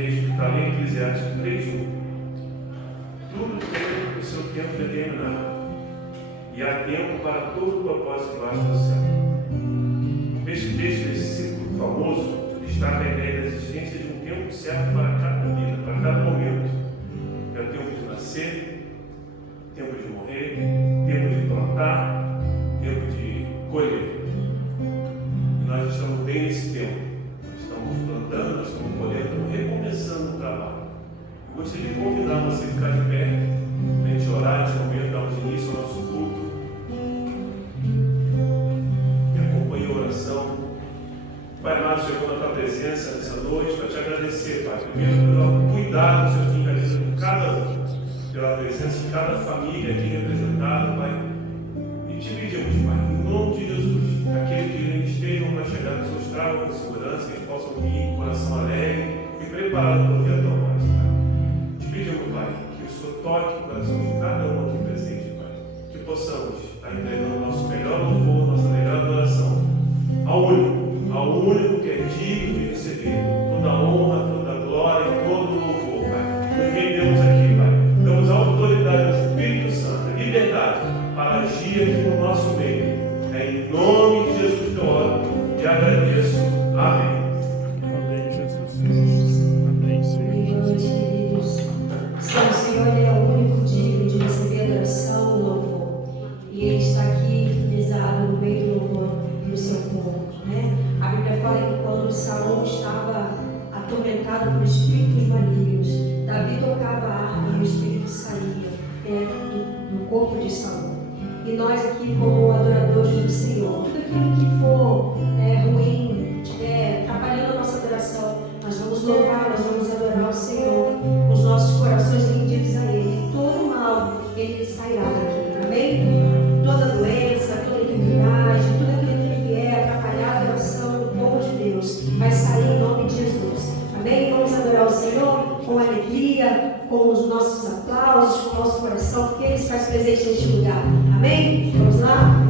texto que está lá em Eclesiastes 3:1. Tudo tem o seu tempo determinado, e há tempo para todo o propósito debaixo do céu. Este texto, versículo famoso, destaca a ideia da existência de um tempo certo para cada vida, para cada momento. É o tempo de nascer, tempo de morrer, tempo de plantar, tempo de colher. E nós estamos bem nesse tempo. Nós estamos plantando, nós estamos colhendo, estamos recomeçando o trabalho. Eu gostaria de convidar você a ficar de pé, para a gente orar nesse momento, darmos início ao nosso culto. Me acompanhe a oração. Pai amado, chegou na tua presença nessa noite para te agradecer, Pai. Primeiro, pelo cuidado do Senhor tem carinho com cada um, pela presença de cada família aqui representada, Pai. E te pedimos, Pai, em nome de Jesus, aqueles que estejam para chegar nos seus tragam com segurança, que eles possam vir com o coração alegre e preparado para ouvir a tua voz, Pai. Te pedimos, Pai, que o Senhor toque o coração de cada um aqui presente, Pai. Que possamos estar entregando o nosso melhor louvor, nossa melhor adoração ao único que é digno de receber toda a honra, toda a glória e todo o louvor, Pai. Nos rendemos aqui, Pai. Damos a autoridade ao Espírito Santo, a liberdade para agir aqui no nosso meio. É em nome de Jesus que eu oro e agradeço. Amém. Amém, Jesus. Amém, Senhor. O Senhor é o único digno de receber adoração e louvor. E Ele está aqui enraizado no meio do louvor do seu povo, né? A Bíblia fala que quando Saul estava atormentado por espíritos malignos, Davi tocava a harpa e o espírito saía do corpo de Saul. E nós aqui, como adoradores do Senhor, tudo aquilo que for ruim, atrapalhando a nossa adoração, nós vamos louvar, nós vamos adorar o Senhor, os nossos corações rendidos a Ele. Todo mal, Ele sairá daqui, amém? Toda doença, toda enfermidade, tudo aquilo que vier atrapalhar a adoração do povo de Deus, vai sair em nome de Jesus, amém? Vamos adorar o Senhor com alegria, com os nossos aplausos, com o nosso coração, porque Ele se faz presente neste lugar, amém? Vamos lá?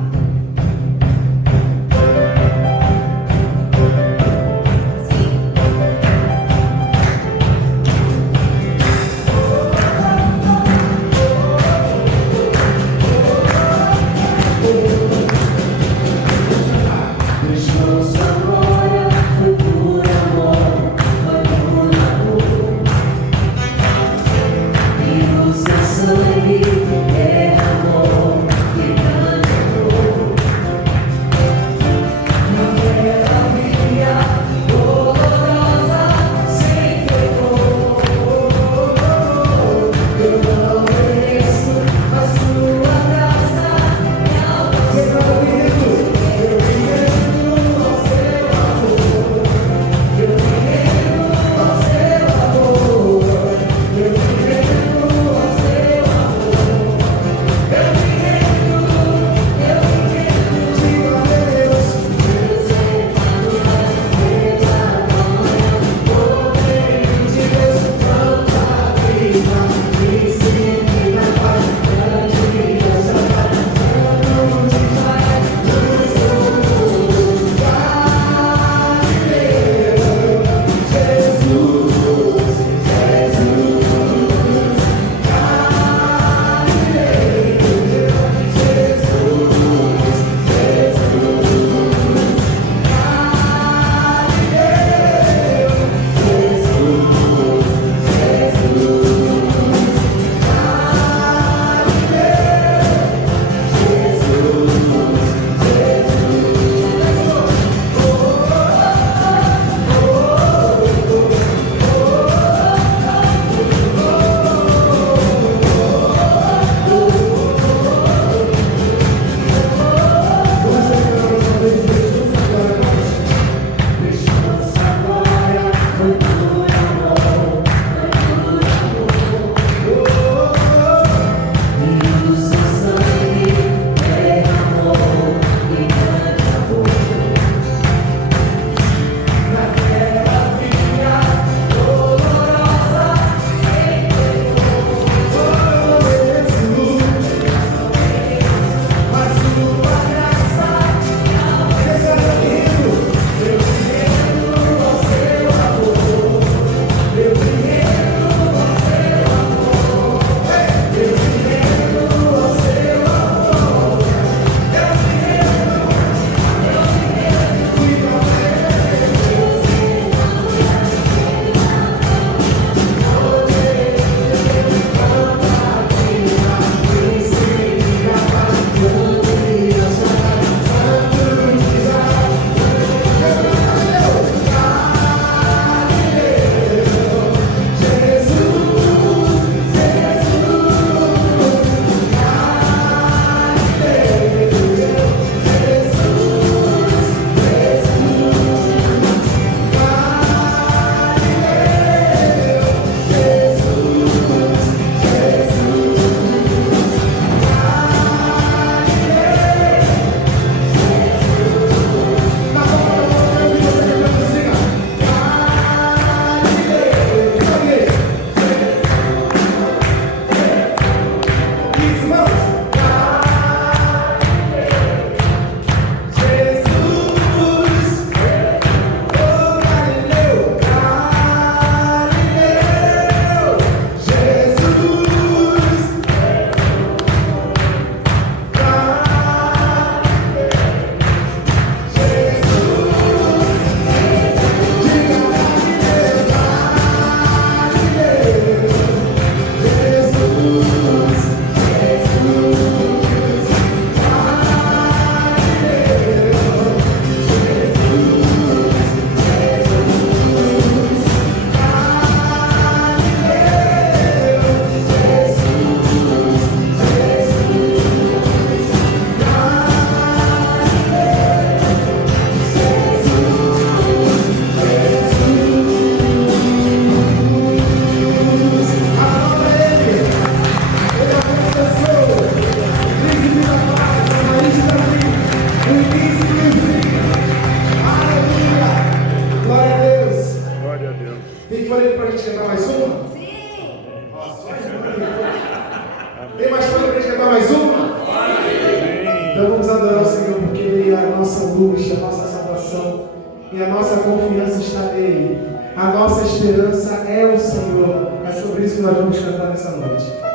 e a nossa confiança está nele. A nossa esperança é o Senhor. É sobre isso que nós vamos cantar nessa noite. Senhor.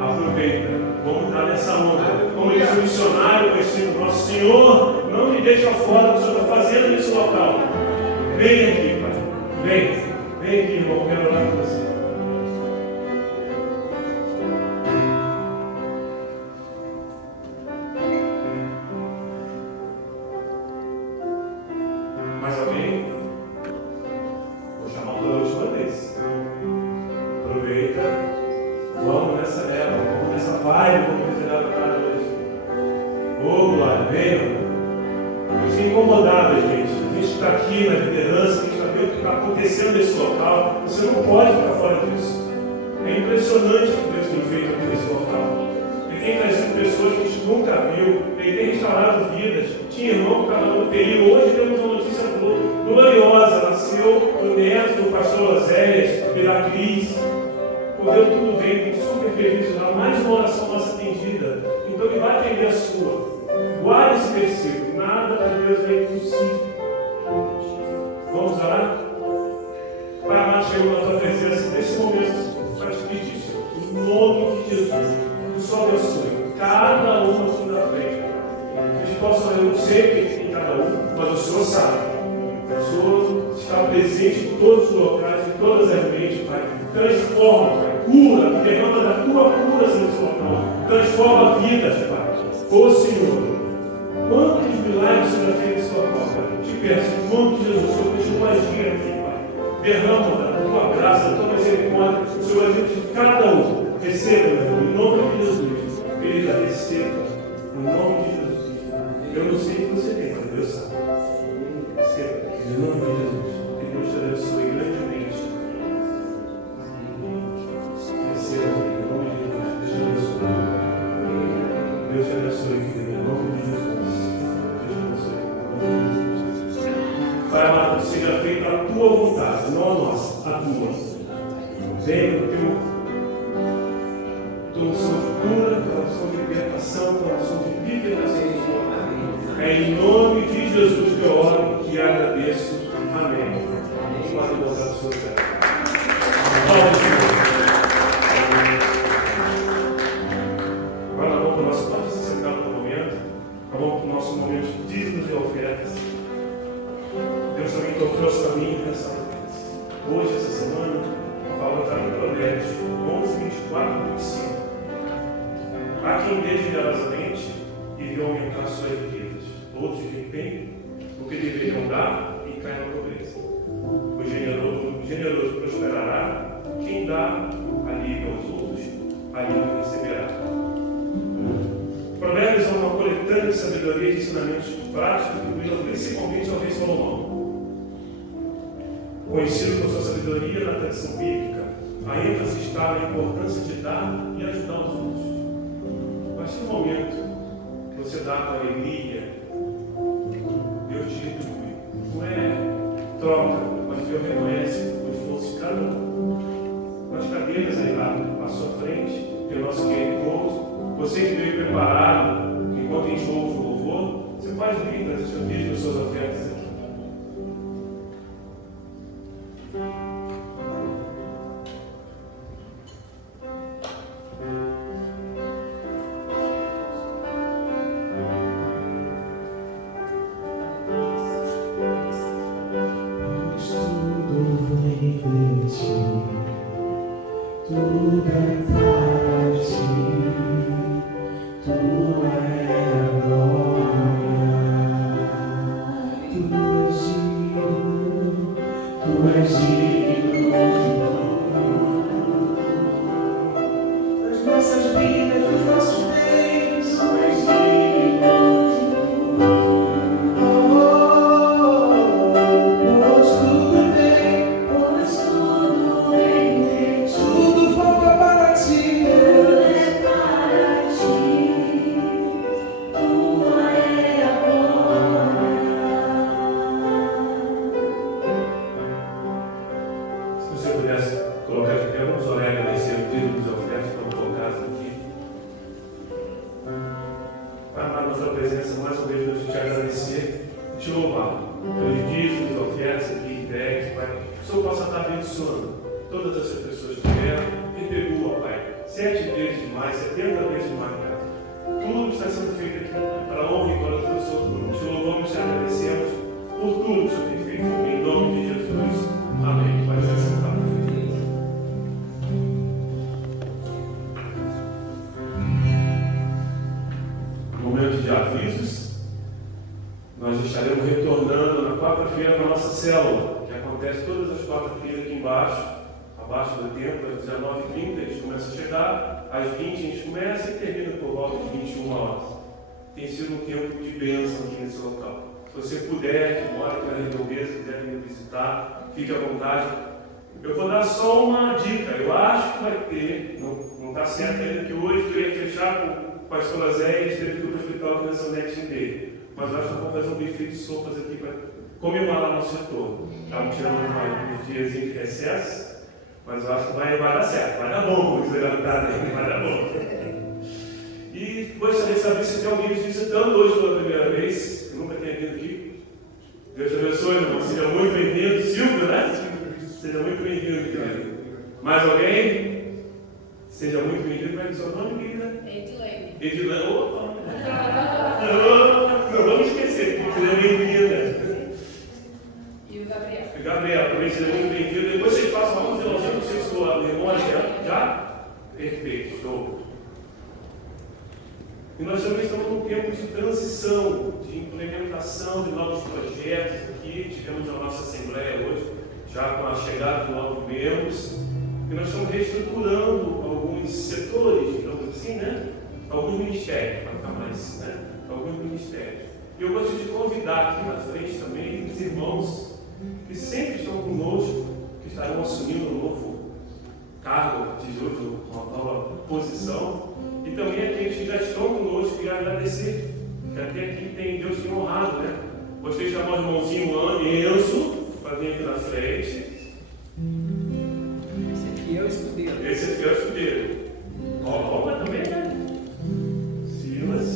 Aproveita, vamos estar nessa onda. Como eles missionário conhecido nosso. Senhor, não me deixa fora do que o Senhor está fazendo nesse local. Vem aqui, Pai. Vem aqui, irmão. Quero orar com você. Mais alguém? Vou chamar pela última vez. Aproveita. Vamos nessa leva. Vamos nessa vibe. Vamos nessa leva hoje. Ô, glória. Venha. Eu fico incomodado, gente. A gente está aqui na liderança, a gente está vendo o que está acontecendo nesse local. Você não pode ficar fora disso. É impressionante o que Deus tem feito aqui nesse local. Ele tem trazido pessoas que a gente nunca viu. Ele tem restaurado vidas. Tinha irmão que estava no UTI. Hoje temos uma notícia gloriosa. Nasceu o neto do pastor Oséias e da Cris. Correu tudo bem, estou super feliz lá. Mais uma oração nossa atendida. Então ele vai atender a sua. Guarde esse versículo. Nada para Deus é impossível. Vamos orar? Pai amado, chegou na tua presença nesse momento para te pedir, Senhor, em nome de Jesus, que o Senhor abençoe cada um aqui na frente. Que a gente possa, eu sei que tem cada um, mas o Senhor sabe. O Senhor está presente em todos os locais, em todas as mentes, Pai. Transforma, Pai. Cura, derrama da tua cura sobre esse local. Transforma vidas, Pai. Ô Senhor, quantos milagres o Senhor já fez nesse local, Pai? Te peço, em nome de Jesus, o Senhor continua agindo aqui, Pai. Derrama da tua graça, da tua misericórdia, o Senhor ajude de cada um. Receba, meu Deus, em nome de Jesus. Querida, receba, em nome de Jesus. Eu não sei o que você tem, mas Deus sabe. Receba, em nome de Jesus. Que Deus te abençoe grandemente. Receba, em nome de Jesus. Deus te abençoe. Deus te abençoe, querido, em nome de Jesus. Deus te abençoe. Pai amado, seja feita a tua vontade, não a nossa, a tua. Venha o tua unção de cura, tua unção de libertação, tua unção de libertação. É em nome de Jesus que eu oro e agradeço. Amém. Pode voltar ao seu lugar. Agora nós vamos para o nosso ponto, se sentar no momento. Nós vamos para o nosso momento de dízimos e ofertas. Deus também trouxe para mim nessa hoje, essa semana, a palavra está em Provérbios 11, 24 e 25. Há quem dê generosamente e vê aumentar suas riquezas. Outros que têm o que deveriam dar e caem na pobreza. O generoso prosperará. Quem dá alívio aos outros, alívio receberá. Provérbios é uma coletânea de sabedoria e de ensinamentos práticos que incluíram principalmente ao rei Salomão. Conhecido por sua sabedoria na tradição bíblica, a ênfase está na importância de dar e ajudar os outros. A partir do momento que você dá com alegria, Deus te retribui. Não é troca, mas Deus reconhece o esforço de cada um. Nas cadeiras aí lá à sua frente, tem o nosso querido povo. Você que veio preparado, enquanto enche o louvor, você pode vir trazer seus dízimos, suas ofertas aqui. Tudo é para ti, tu é a glória, tu és digno das nossas vidas, dos nossos bens, tu és digno. de avisos. Nós estaremos retornando na quarta-feira na nossa célula, que acontece todas as quartas-feiras aqui embaixo, abaixo do templo, às 19h30, a gente começa a chegar, às 20 a gente começa e termina por volta de 21 horas. Tem sido um tempo de bênção aqui nesse local. Se você puder, que mora aqui na redondeza, quiser vir visitar, fique à vontade. Eu vou dar só uma dica. Eu acho que vai ter, não está certo ainda, que hoje eu ia fechar com o pastor Zé e teve que ir para o hospital aqui nessa netinha dele. Mas eu acho que vamos fazer um buffet de sopas aqui para comemorar nosso retorno. Estamos tirando uns dias de recesso, mas eu acho que vai dar certo, vai dar bom, como dizer a verdade, vai dar bom. E gostaria de saber se tem alguém nos visitando hoje pela primeira vez, que nunca tenha vindo aqui. Deus te abençoe, irmão. Seja muito bem-vindo. Silvio, né? Seja muito bem-vindo, querido. Mais alguém? Seja muito bem-vindo. Como é que é o seu nome, querida? Edilene. Edilene. Opa! Não vamos esquecer. Seja bem-vinda. E o Gabriel. Gabriel, também seja muito bem-vindo. Depois vocês passam um finalzinho, não sei se sua memória já? Perfeito, show. E nós também estamos num tempo de transição, de implementação de novos projetos aqui. Tivemos a nossa assembleia hoje, já com a chegada de novos membros. E nós estamos reestruturando alguns setores, digamos assim, né? Alguns ministérios, para ficar mais, né? Alguns ministérios. E eu gosto de convidar aqui na frente também os irmãos que sempre estão conosco, que estarão assumindo um novo cargo a partir de hoje, uma nova posição. E também aqueles que já estão conosco e agradecer, que até aqui Deus tem honrado, né? Gostaria de chamar o irmãozinho Enzo para vir aqui na frente. Esse aqui é o escudeiro. Esse aqui é o escudeiro. Olha também, né? Silas.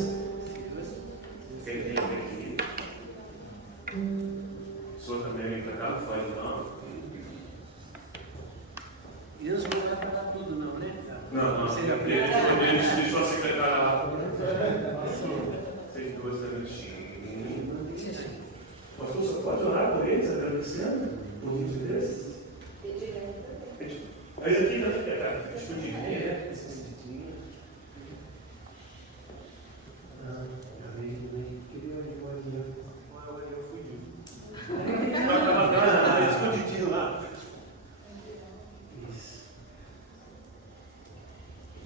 Quem tem aqui? O senhor também vem para cá, não faz não. E eles não vai falar tudo, não, né? Não. Ele deixou a secretária lá. Vocês dois também. Pastor, só pode orar por eles, agradecendo? Por gentileza? Aí aqui na secretária, escondidinha, né? Escondidinha. Eu fugi. Escondidinho lá.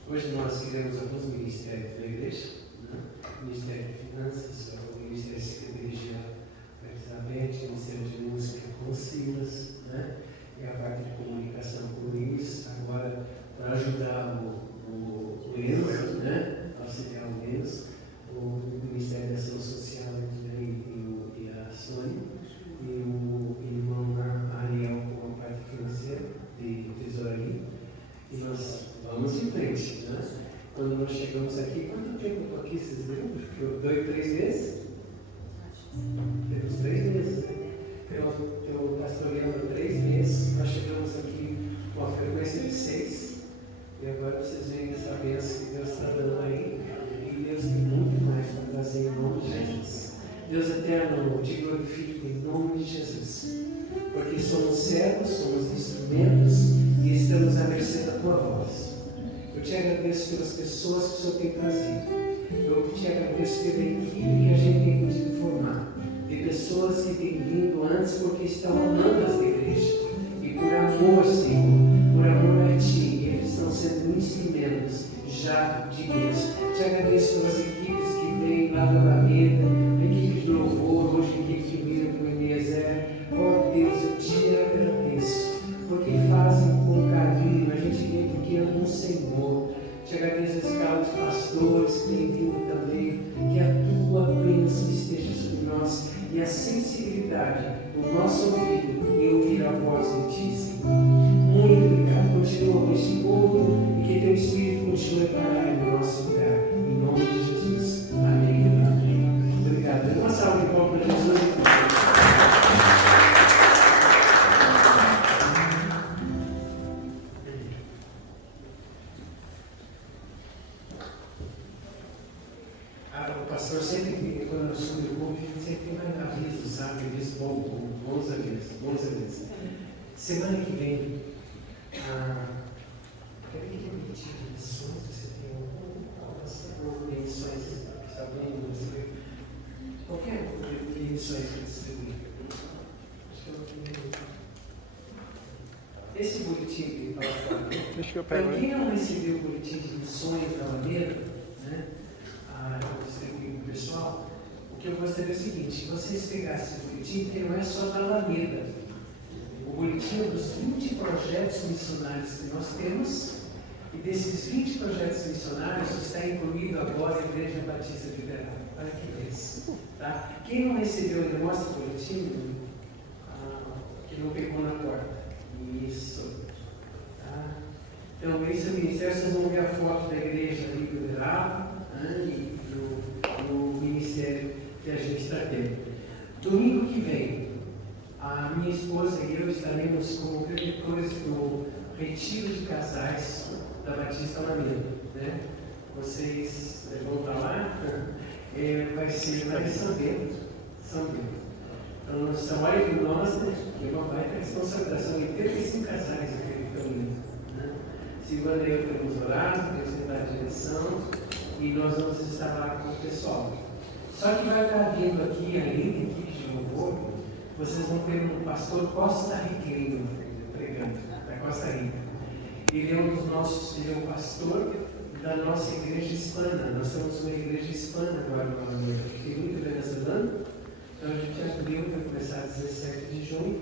Hoje nós fizemos alguns ministérios da igreja, né? Ministério de Finanças, o Ministério de Secretaria com Elizabeth, o Ministério de Música com Silas, né? E a parte de comunicação com o Luiz, agora para ajudar o Enzo, né? Auxiliar o Enzo, o Ministério da Ação Social também e a Sônia, e o irmão Ariel com a parte financeira de tesouraria. E nós vamos em frente, né? Quando nós chegamos aqui, quanto tempo eu estou aqui, vocês lembram? 3 meses? Temos 3 meses, né? Eu pastoreando 3 meses, nós chegamos aqui com a frequência de 6, e agora vocês veem essa bênção que Deus está dando aí, e Deus tem muito mais para trazer em nome de Jesus. Deus eterno, te glorifico em nome de Jesus, porque somos servos, somos instrumentos, e estamos à mercê da tua voz. Eu te agradeço pelas pessoas que o Senhor tem trazido. Eu te agradeço pela equipe que a gente tem podido formar. De pessoas que têm vindo antes porque estão amando as igrejas. E por amor, Senhor, por amor a Ti, eles estão sendo instrumentos já de Deus. Te agradeço pelas equipes que vêm lá da Alameda, a equipe de louvor, hoje a equipe que vira com o Eliezer. Oh Deus, eu te agradeço, porque fazem com carinho, a gente vê porque ama o Senhor. Te agradeço a escala de pastores que têm vindo também, que a tua bênção esteja sobre nós e a sensibilidade do nosso ouvido e ouvir a voz de Ti, Senhor. Muito obrigado. Continua neste povo e que Teu Espírito continue a parar no nosso lugar. Em nome de Jesus. Amém. Amém. Obrigado. Uma salva de palmas para Jesus. O pastor sempre, quando eu subo o púlpito, sempre tem mais avisos, sabe? Bons avisos. Semana que vem, peraí que eu me tiro de missões, você tem algumas missões, alguém Deixa que eu Para pego, quem hein? não recebeu o boletim de sonhos da Alameda, né? Eu distribuí para o pessoal. O que eu gostaria é o seguinte: que vocês pegassem o boletim, que não é só da Alameda. O boletim é dos 20 projetos missionários que nós temos, e desses 20 projetos missionários está incluído agora a Igreja Batista Liberal. Olha que beleza. Tá? Quem não recebeu ainda, mostra o boletim, que não pegou na porta. Isso. Tá? Então, esse é o ministério, vocês vão ver a foto da Igreja Liberal, né, e do ministério que a gente está tendo. Domingo que vem, a minha esposa e eu estaremos como preditores do Retiro de Casais da Batista Alameda, né? Vocês vão para lá, vai ser lá em São Bento. Então, nós estamos aí, nós, né? Que é uma baita responsabilidade, são 85 casais aqui no caminho, né? Silvana e eu temos orado, temos dado direção, e nós vamos estar lá com o pessoal. Só que vai estar vindo aqui, além da equipe de louvor, vocês vão ter um pastor costarriqueiro pregando, da Costa Rica. Ele é ele é o pastor da nossa igreja hispana. Nós temos uma igreja hispana agora no Alameda, que tem muito venezuelano. Então a gente abriu, vai começar 17 de junho,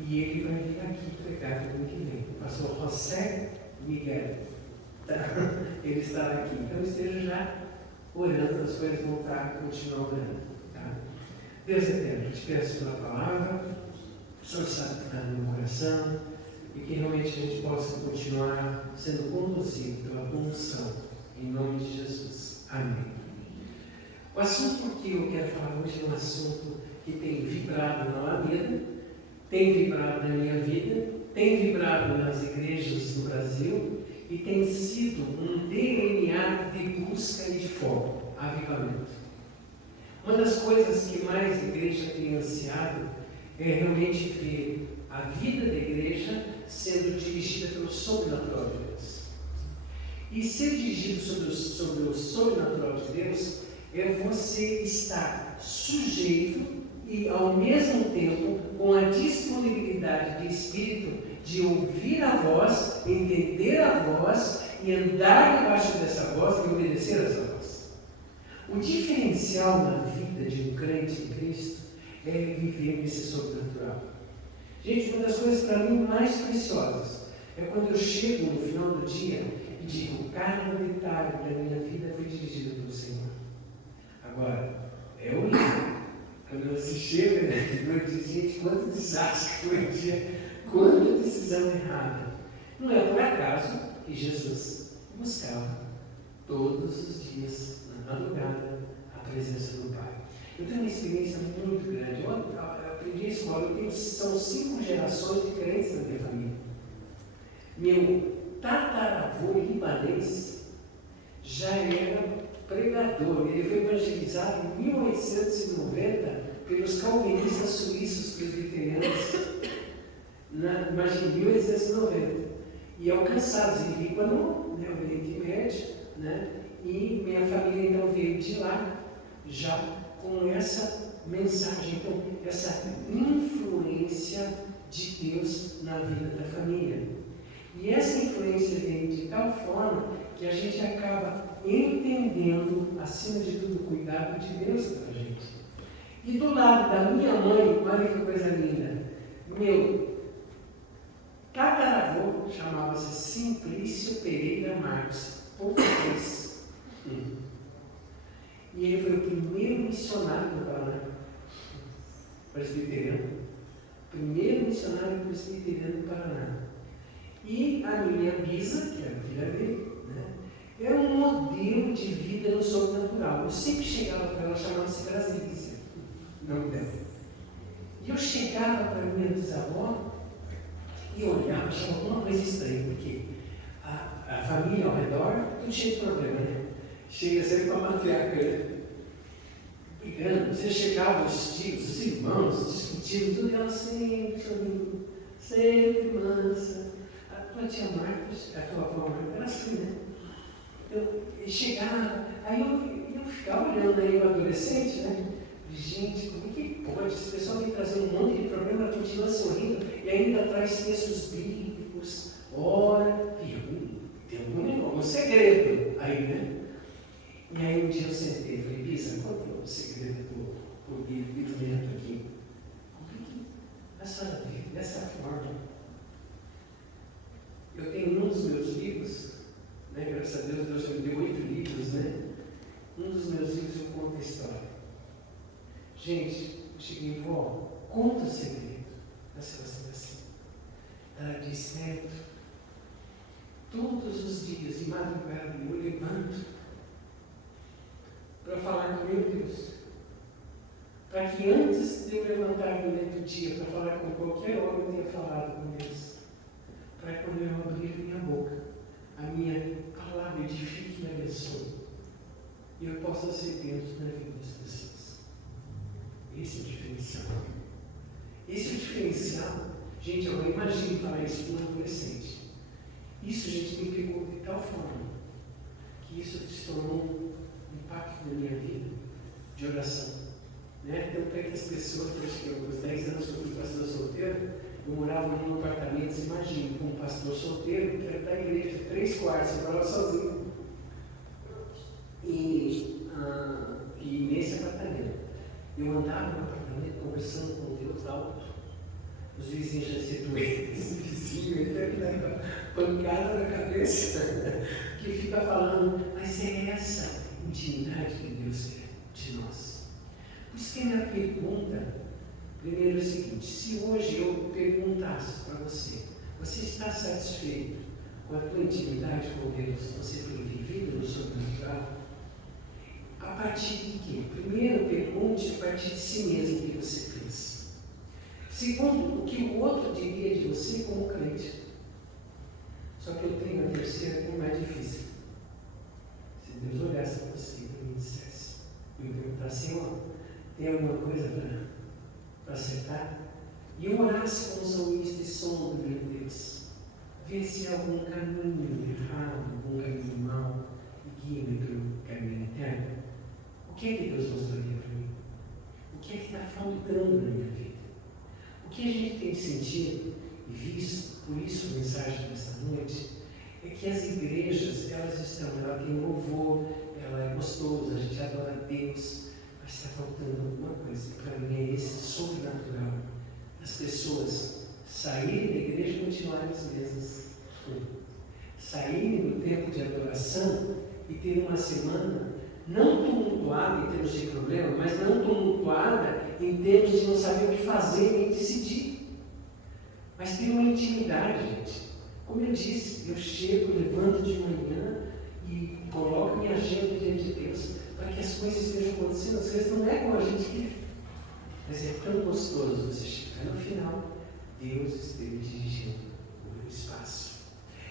e ele vai vir aqui pregar no ano que vem. O pastor José Miguel. Tá? Ele estará aqui. Então esteja já orando, as coisas vão continuar orando. Tá? Deus eterno, eu te peço pela palavra, o Senhor sabe que está no meu coração, e que realmente a gente possa continuar sendo conduzido pela unção, em nome de Jesus. Amém. O assunto que eu quero falar hoje é um assunto que tem vibrado na Alameda, tem vibrado na minha vida, tem vibrado nas igrejas do Brasil e tem sido um DNA de busca e de foco, avivamento. Uma das coisas que mais a igreja tem ansiado é realmente ver a vida da igreja sendo dirigida pelo sobrenatural de Deus. E ser dirigido sobre o sobrenatural de Deus é você estar sujeito e, ao mesmo tempo, com a disponibilidade de espírito de ouvir a voz, entender a voz e andar debaixo dessa voz e obedecer a essa voz. O diferencial na vida de um crente em Cristo é viver nesse sobrenatural. Gente, uma das coisas para mim mais preciosas é quando eu chego no final do dia e digo: cada detalhe da minha vida foi dirigido pelo Senhor. Agora, é horrível. Quando você chega, eu digo: gente, quanto desastre foi o dia, quanta decisão errada. Não é por acaso que Jesus buscava todos os dias, na madrugada, a presença do Pai. Eu tenho uma experiência muito grande. Eu aprendi a escola, são 5 gerações de crentes na minha família. Meu tataravô libanês já era pregador. Ele foi evangelizado em 1890 pelos calvinistas suíços presbiterianos, imagina, 1890. E alcançados em Líbano, né, o Oriente Médio, né, e minha família então veio de lá, já com essa mensagem, então, essa influência de Deus na vida da família. E essa influência vem de tal forma que a gente acaba entendendo, acima de tudo, o cuidado de Deus para a gente. E do lado da minha mãe, olha que coisa linda, meu tataravô chamava-se Simplício Pereira Marques, português. E ele foi o primeiro missionário do Paraná, presbiteriano. Primeiro missionário presbiteriano do Paraná. E a minha bisa, que era a filha dele, né, era um modelo de vida no sobrenatural. Eu sempre chegava para ela, chamava-se Brasília, o nome dela. E eu chegava para a minha bisavó e olhava, achava alguma coisa estranha, porque a família ao redor, tudo cheio de problema, né? Chega sempre com a matriarca, brigando. Você chegava, os tios, os irmãos, discutindo, tudo, ela sempre sorrindo, sempre mansa. A tua tia Marta, a tua avó Marta, era assim, né? Eu chegava, aí eu ficava olhando aí o adolescente, né? Gente, como é que pode? Esse pessoal vem trazer um monte de problema, ela continua sorrindo e ainda traz textos bíblicos, ora, Tem algum segredo aí, né? E aí um dia eu sentei e falei, Bisa, qual é o segredo do Vitor Neto aqui? Por que a senhora vive dessa forma? Eu tenho um dos meus livros, né, graças a Deus, Deus me deu 8 livros, né? Um dos meus livros eu conto a história. Gente, eu cheguei, vó, conta o segredo da situação assim. Ela disse, Neto, todos os dias, de madrugada, eu levanto para falar com meu Deus. Para que antes de eu levantar no meio do dia para falar com qualquer homem, eu tenha falado com Deus. Para quando eu abrir minha boca, a minha palavra edifique e abençoe. E eu possa ser Deus na vida das pessoas. Esse é o diferencial. Esse é o diferencial. Gente, eu imagino falar isso para um adolescente. Isso, gente, me pegou de tal forma que isso se tornou um impacto na minha vida de oração. Né? Então, para que as pessoas, acho que uns 10 anos que eu fui pastor solteiro, eu morava num apartamento, você imagina, como pastor solteiro, que era da igreja, 3 quartos, eu morava sozinho. E nesse apartamento, eu andava no apartamento conversando com Deus alto. Os vizinhos já se doentes, esse vizinho, ele deve dar pancada na cabeça, que fica falando, mas é essa intimidade que Deus quer de nós. Por isso que a minha pergunta, primeiro é o seguinte, se hoje eu perguntasse para você, você está satisfeito com a tua intimidade com Deus? Você tem vivido no sobrenatural? A partir de quê? Primeiro, pergunte a partir de si mesmo o que você pensa. Segundo, o que o outro diria de você como crente. Só que eu tenho a terceira, que é mais difícil. Se Deus olhasse para você e me dissesse, eu perguntasse, ó, tem alguma coisa para acertar? E eu orasse com os ouvintes de sombra de Deus, ver se há algum caminho errado, algum caminho mau, e guia-me para o caminho eterno. O que é que Deus mostraria para mim? O que é que está faltando na minha vida? O que a gente tem sentido e visto, por isso a mensagem desta noite, é que as igrejas, ela tem louvor, ela é gostosa, a gente adora a Deus, mas está faltando alguma coisa. Para mim é esse sobrenatural. As pessoas saírem da igreja e continuarem as mesmas. Saírem do tempo de adoração e ter uma semana não tumultuada em termos de problema, mas não tumultuada em termos de não saber o que fazer nem decidir. Mas ter uma intimidade, gente. Como eu disse, eu chego, levanto de manhã e coloco minha agenda diante de Deus para que as coisas estejam acontecendo. As coisas não é como a gente quer, mas é tão gostoso você chegar no final, Deus esteja dirigindo o espaço.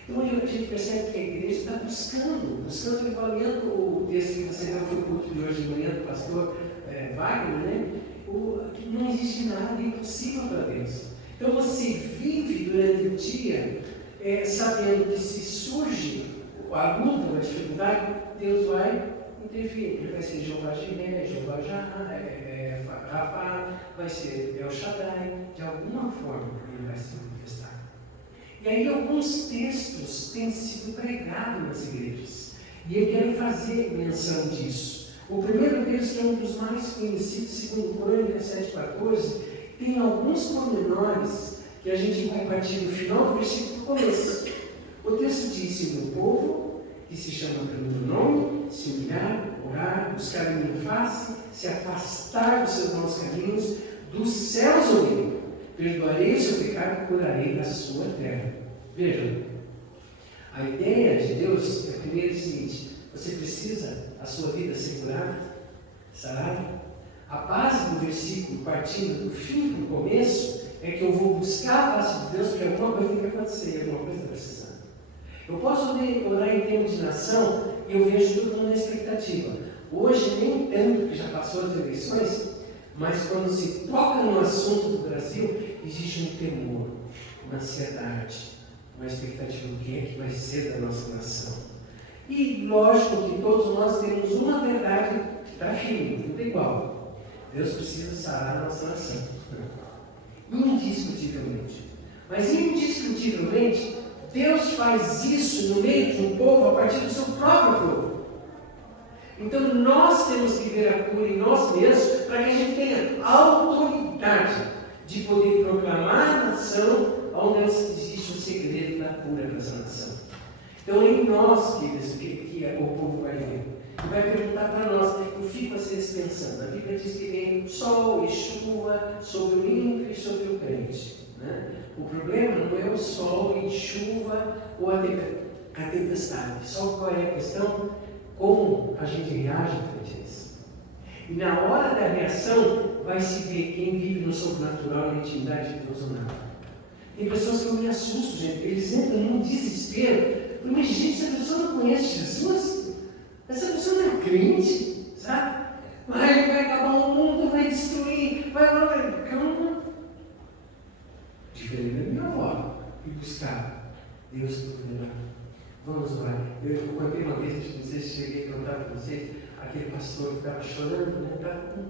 Então a gente percebe que a igreja está buscando, avaliando o texto que você leu no culto de hoje de manhã do pastor Wagner, né? Que não existe nada impossível para Deus. Então você vive durante o dia sabendo que se surge a luta, a dificuldade, Deus vai intervir. Ele vai ser Jeová Jireh, Jeová Rapá, vai ser El Shaddai, de alguma forma ele vai se manifestar. E aí alguns textos têm sido pregados nas igrejas. E eu quero fazer menção disso. O primeiro deles, que é um dos mais conhecidos, segundo Crônicas 7,14, tem alguns pormenores que a gente vai partir do final do versículo do começo. O texto diz: se o meu povo, que se chama pelo meu nome, se humilhar, orar, buscar a minha face, se afastar dos seus maus caminhos, dos céus ouvirei, perdoarei o seu pecado e curarei a sua terra. Vejam, a ideia de Deus é primeiro o seguinte: você precisa a sua vida ser curada, sarada. A base do versículo, partindo do fim para o começo, é que eu vou buscar a face de Deus, porque alguma coisa tem que acontecer, alguma coisa está precisando. Eu posso orar em termos de nação e eu vejo todo mundo na expectativa. Hoje, nem tanto, que já passou as eleições, mas quando se toca no assunto do Brasil, existe um temor, uma ansiedade, uma expectativa do que é que vai ser da nossa nação. E lógico que todos nós temos uma verdade que está firme, tudo igual. Deus precisa sarar a nossa nação. Indiscutivelmente. Mas indiscutivelmente, Deus faz isso no meio de um povo a partir do seu próprio povo. Então nós temos que ver a cura em nós mesmos para que a gente tenha autoridade de poder proclamar a nação onde existe o segredo da cura dessa nação. Então é em nós, queridos, que o povo vai ver. E vai perguntar para nós. Eu fico às vezes pensando, a Bíblia diz que vem sol e chuva sobre o ímpio e sobre o crente. Né? O problema não é o sol e chuva ou a tempestade. Só qual é a questão? Como a gente reage frente a isso. E na hora da reação, vai se ver quem vive no sobrenatural, na intimidade de Deus ou não. Tem pessoas que eu me assusto, gente. Eles entram num desespero. Mas, gente, essa pessoa não conhece Jesus? Essa pessoa não é crente, sabe? Vai acabar o mundo, vai destruir, vai. Calma. Diferente da minha avó. E buscar Deus poderá. Vamos orar. Eu contei uma vez, não sei se cheguei a contar para vocês, aquele pastor que estava chorando, né? Estava com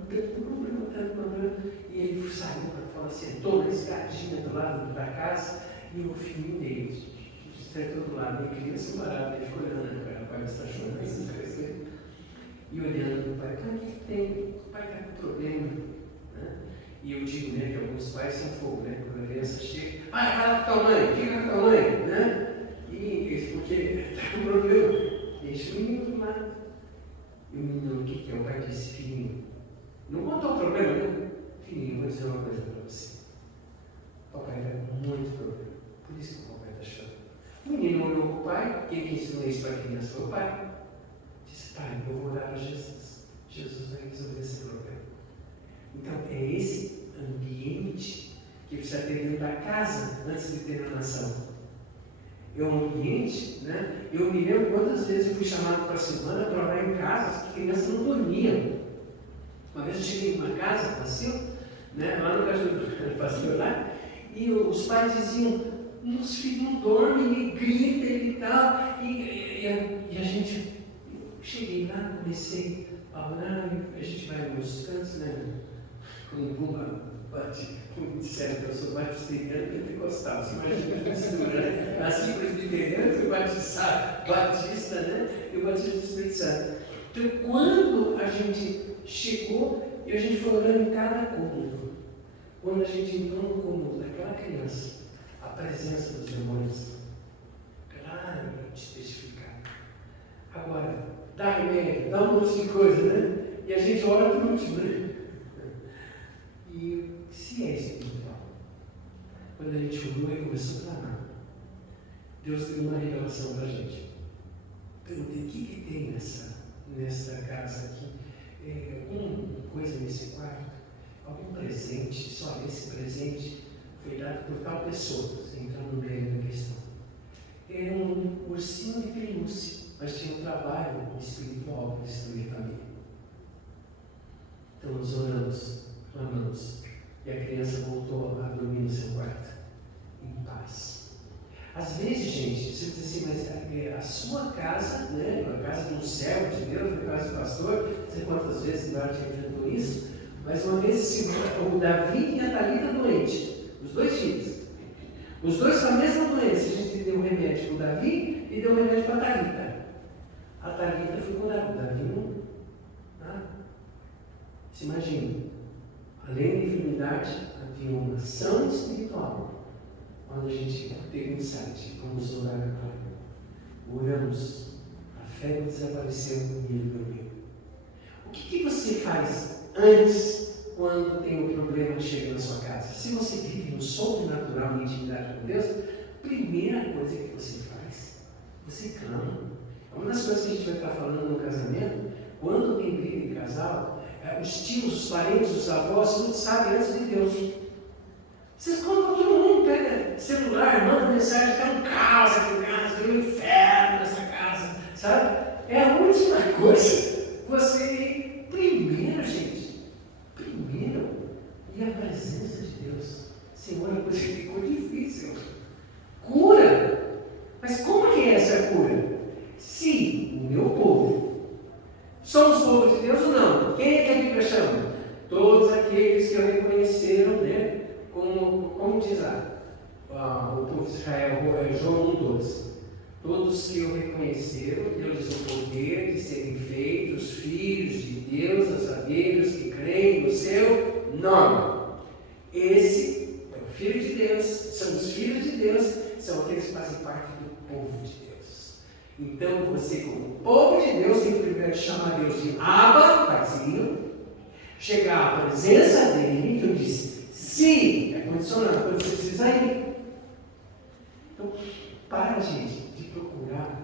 tanto problema, e ele saiu para fora, sentou na escadinha do lado da casa, e o filhinho dele sentou do lado, e a criança parada, ele ficou olhando para o pai, está chorando, assim, crescendo, e olhando para o pai, o que tem? O pai está com problema, né? E eu digo, né, que alguns pais são fogo, né? Quando a criança chega, vai lá com a tua mãe, fica com a tua mãe, né? Porque está com problema, deixa o menino do lado. E o menino, o que é? O pai disse, filhinho, não contou o problema, né? Filhinho, vou dizer uma coisa para você. O papai está com muito problema, por isso que o papai está chorando. O menino olhou para o pai, quem ensinou isso para a criança foi o pai. Disse, pai, eu vou orar a Jesus. Jesus vai resolver esse problema. Então, é esse ambiente que precisa ter dentro da casa antes de ter na nação. É um ambiente, né? Eu me lembro quantas vezes eu fui chamado para a semana para orar em casa, as crianças não dormiam. Uma vez eu cheguei em uma casa, passeio, né? Lá no caso do pastor lá, e os pais diziam, meus filhos não dormem, ele grita e tal, e a gente, eu cheguei lá, comecei a orar, a gente vai nos cantos, né? Com uma bate, como disseram que eu sou batistaniano e pentecostal, você imagina a mistura, né? Nasci presbiteriano, fui batista, né? E o batismo do Espírito Santo. Então, quando a gente chegou e a gente foi orando em cada cômodo, quando a gente entrou no cômodo daquela criança, a presença dos demônios, claramente testificada. Agora, dá remédio, dá um monte de coisa, né? E a gente ora por último, né? E se é espiritual, quando a gente orou e começou a clamar, Deus deu uma revelação para a gente. Perguntei, o que tem nessa casa aqui? Alguma coisa nesse quarto? Algum presente? Só esse presente foi dado por tal pessoa. Você entrou no meio da questão. Era um ursinho de pelúcia, mas tinha um trabalho espiritual para destruir a família. Então nós oramos, clamamos, e a criança voltou a dormir no seu quarto, em paz. Às vezes, gente, você diz assim, mas a sua casa, né, a casa de um servo de Deus, a casa do pastor, não sei quantas vezes o Eduardo já enfrentou isso, mas uma vez o Davi e a Thalita doente, os dois filhos, os dois com a mesma doença, a gente deu remédio para o Davi e deu remédio para a Thalita. A Thalita foi curada, o Davi não. Se imagina, além da enfermidade, havia uma ação espiritual, onde a gente teve um insight, vamos orar agora. Oramos, a fé desapareceu e ele dormiu. O que você faz antes, quando tem um problema que chega na sua casa? Se você vive no sobrenatural, na intimidade com Deus, a primeira coisa que você faz, você clama. Uma das coisas que a gente vai estar falando no casamento, quando tem briga em casal, os tios, os parentes, os avós, tudo sabem antes de Deus. Vocês contam, todo mundo pega celular, manda mensagem, está um caos aqui em casa, tem um inferno nessa casa, sabe? É a última coisa. Você, primeiro, gente, primeiro, e a presença de Deus. Senhor, a coisa ficou difícil. Cura. Mas como que é essa cura? Se o meu povo, somos povo de Deus ou não? Quem é que a Bíblia chama? Todos aqueles que o reconheceram, né? Como diz lá, o povo de Israel, João 1,12. Todos que o reconheceram, deu-lhes o poder de serem feitos filhos de Deus, a saber, os que creem no seu nome. Esse é o Filho de Deus, são os filhos de Deus, são aqueles que fazem parte do povo de Deus. Então você, como povo de Deus, tem o privilégio de chamar Deus de Abba, Paizinho, chegar à presença dele, então diz, se, é condicionado, quando você precisa ir. Então, para, gente, de procurar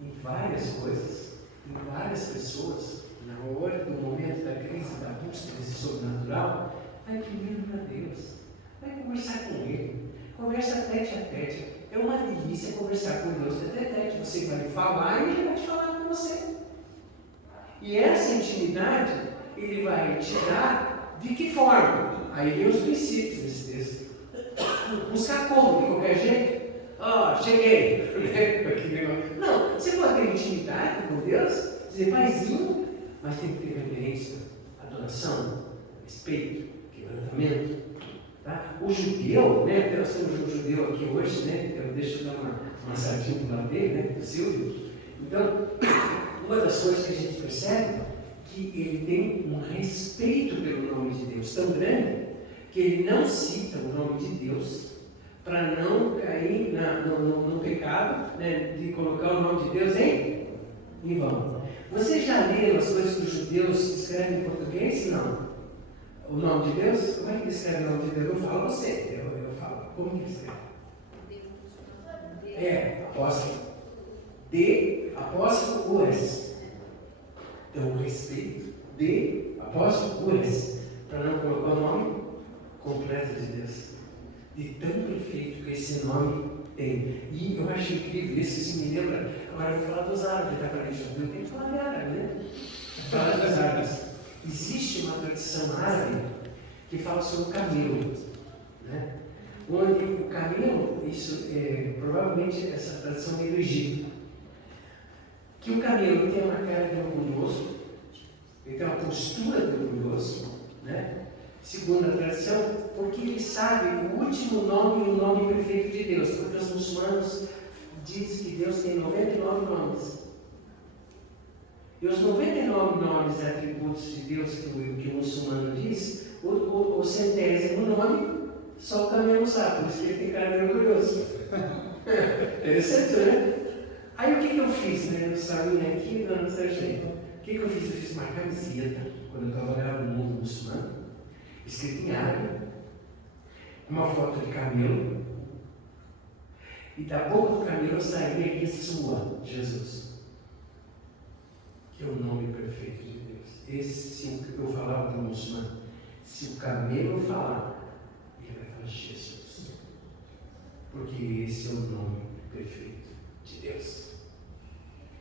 em várias coisas, em várias pessoas, na hora do momento da crise, da busca desse sobrenatural, vai primeiro para Deus, vai conversar com Ele, conversa tete a tete. É uma delícia conversar com Deus tete a tete. Você vai falar e Ele vai te falar com você. E essa intimidade Ele vai te dar de que forma? Aí vem os princípios desse texto. Buscar como? De qualquer jeito? Cheguei. Não, você pode ter intimidade com Deus, dizer Paizinho, mas tem que ter reverência, adoração, respeito, quebrantamento. Tá? O judeu, né? Nós temos um judeu aqui hoje, né? Eu deixo dar uma sardinha do lado dele, né? O Silvio. Então, uma das coisas que a gente percebe é que ele tem um respeito pelo nome de Deus tão grande que ele não cita o nome de Deus para não cair no pecado, né, de colocar o nome de Deus em vão. Vocês já leram as coisas que os judeus escrevem em português? Não. O nome de Deus? Como é que eles escrevem o nome de Deus? Eu falo você, eu falo. Como que eles escrevem? Apóstolo. De apóstolo Ures. Então, o respeito de apóstolo Ures, para não colocar o nome completo de Deus. De tão perfeito que esse nome tem. E eu acho incrível isso, isso me lembra. Agora eu vou falar dos árabes, tá falando de judeu, tem que falar de árabe, né? Falar dos árabes. Existe uma tradição árabe que fala sobre o camelo, né? Onde o camelo, isso provavelmente essa tradição vem do Egito, que o camelo tem uma cara de orgulhoso, ele tem uma postura de orgulhoso, né? Segundo a tradição, porque ele sabe o último nome e o nome perfeito de Deus, porque os muçulmanos dizem que Deus tem 99 nomes. E os 99 nomes e atributos de Deus que o muçulmano diz, o centésimo nome, só o camelo sabe, por isso que ele tem cara de orgulhoso. Interessante, né? Aí o que eu fiz, né? No salinho aqui, no sargento. O que eu fiz? Eu fiz uma camiseta, quando eu trabalhava no mundo muçulmano, escrito em árabe, uma foto de camelo, e da boca do camelo sairia Yeshua, Jesus, que é o nome perfeito de Deus. Esse sim que eu falava para o muçulmano. Se o camelo falar, ele vai falar Jesus, porque esse é o nome perfeito de Deus.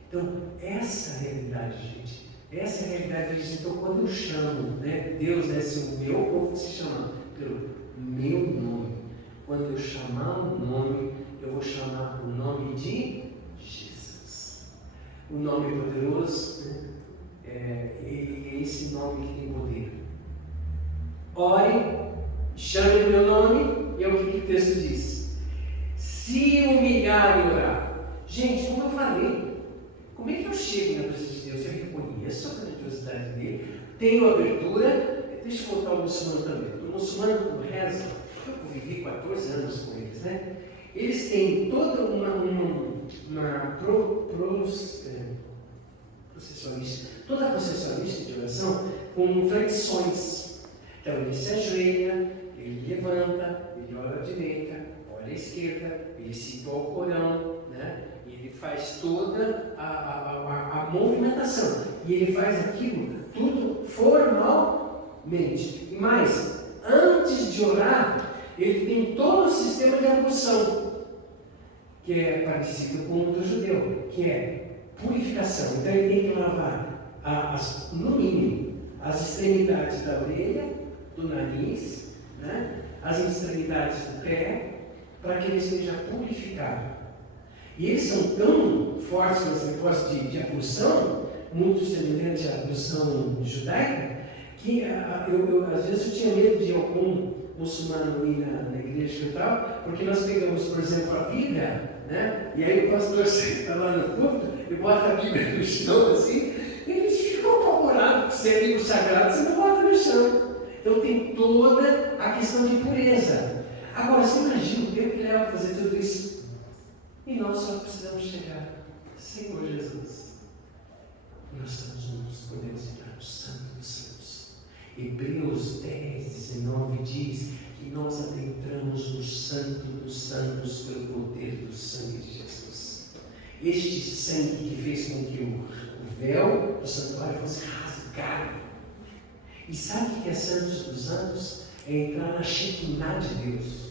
Então, essa é a realidade, gente. Essa é a realidade de Deus. Então, quando eu chamo, né, Deus, né, se o meu povo se chama pelo meu nome, quando eu chamar o nome, eu vou chamar o nome de Jesus. O nome poderoso, né, é esse nome que tem poder. Ore, chame o meu nome, e é o que o texto diz. Se humilhar e orar. Gente, como eu falei, como é que eu chego na presença de Deus? Eu reconheço a grandiosidade dele, tenho abertura. Deixa eu voltar ao muçulmano também. O muçulmano, quando reza, eu vivi 14 anos com eles, né? Eles têm toda uma processualista, toda a processualista de oração com flexões. Então ele se ajoelha, ele levanta, ele ora à direita, ora à esquerda, ele cita o Corão, né? Ele faz toda a movimentação. E ele faz aquilo tudo formalmente. E mais, antes de orar, ele tem todo o sistema de ablução, que é parecido com o do judeu, que é purificação. Então ele tem que lavar, no mínimo, as extremidades da orelha, do nariz, né? As extremidades do pé, para que ele seja purificado. E eles são tão fortes nesse negócio de ablução, muito semelhante à ablução judaica, que às vezes eu tinha medo de algum muçulmano ir na igreja e tal, porque nós pegamos, por exemplo, a Bíblia, né? E aí o pastor senta lá no púlpito e bota a Bíblia no chão assim, e eles ficam apavorados, se é livro sagrado, você não bota no chão. Então tem toda a questão de pureza. Agora, você imagina o tempo que leva a fazer tudo isso? E nós só precisamos chegar, Senhor Jesus. Nós podemos entrar no Santo dos Santos. Hebreus 10, 19 diz que nós adentramos no Santo dos Santos pelo poder do sangue de Jesus. Este sangue que fez com que o véu do santuário fosse rasgado. E sabe o que é Santos dos Santos? É entrar na Shekinah de Deus.